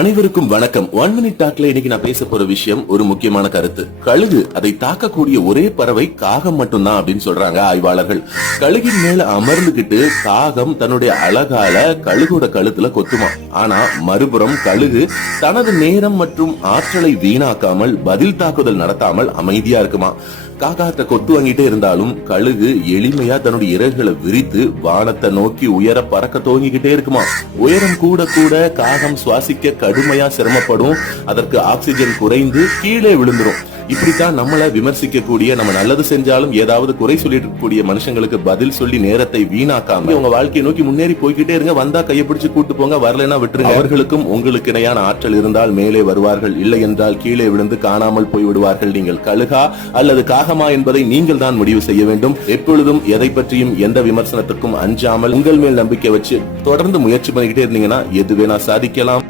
அனைவருக்கும் வணக்கம். 1 மினிட் டாக்ல இன்னைக்கு நான் பேச போற விஷயம் ஒரு முக்கியமான கருத்து. கழுகு, அதை தாக்கக்கூடிய ஒரே பறவை காகம் மட்டும்தான் அப்படின்னு சொல்றாங்க ஆய்வாளர்கள். கழுகின் மேல அமர்ந்துகிட்டு காகம் தன்னுடைய அழகால கழுகோட கழுத்துல கொத்துமா. ஆனா மறுபுறம் கழுகு தனது நேரம் மற்றும் ஆற்றலை வீணாக்காமல் பதில் தாக்குதல் நடத்தாமல் அமைதியா இருக்குமா. காகாட்ட கொத்து வாங்கிட்டே இருந்தாலும் கழுகு எளிமையா தன்னுடைய இறகுகளை விரித்து வானத்தை நோக்கி உயர பறக்க துவங்கிக்கிட்டே இருக்குமா. உயரம் கூட கூட காகம் சுவாசிக்க கடுமையா சிரமப்படும். அதற்கு ஆக்சிஜன் குறைந்து கீழே விழுந்துரும். இப்படித்தான் நம்மள விமர்சிக்க கூடிய, நம்ம நல்லது செஞ்சாலும் ஏதாவது குறை சொல்லிட்டு இருக்கக்கூடிய மனுஷங்களுக்கு பதில் சொல்லி நேரத்தை வீணாக்காம உங்க வாழ்க்கையை நோக்கி முன்னேறி போய்கிட்டே இருங்க. வந்தா கையை பிடிச்சு கூட்டு போங்க, வரலன்னா விட்டுருங்க. அவர்களுக்கும் உங்களுக்கு இணையான ஆற்றல் இருந்தால் மேலே வருவார்கள், இல்லை என்றால் கீழே விழுந்து காணாமல் போய் விடுவார்கள். நீங்கள் கழுகா அல்லது காகமா என்பதை நீங்கள் தான் முடிவு செய்ய வேண்டும். எப்பொழுதும் எதை பற்றியும் எந்த விமர்சனத்துக்கும் அஞ்சாமல் உங்கள் மேல் நம்பிக்கை வச்சு தொடர்ந்து முயற்சி பண்ணிக்கிட்டே இருந்தீங்கன்னா எது வேணா சாதிக்கலாம்.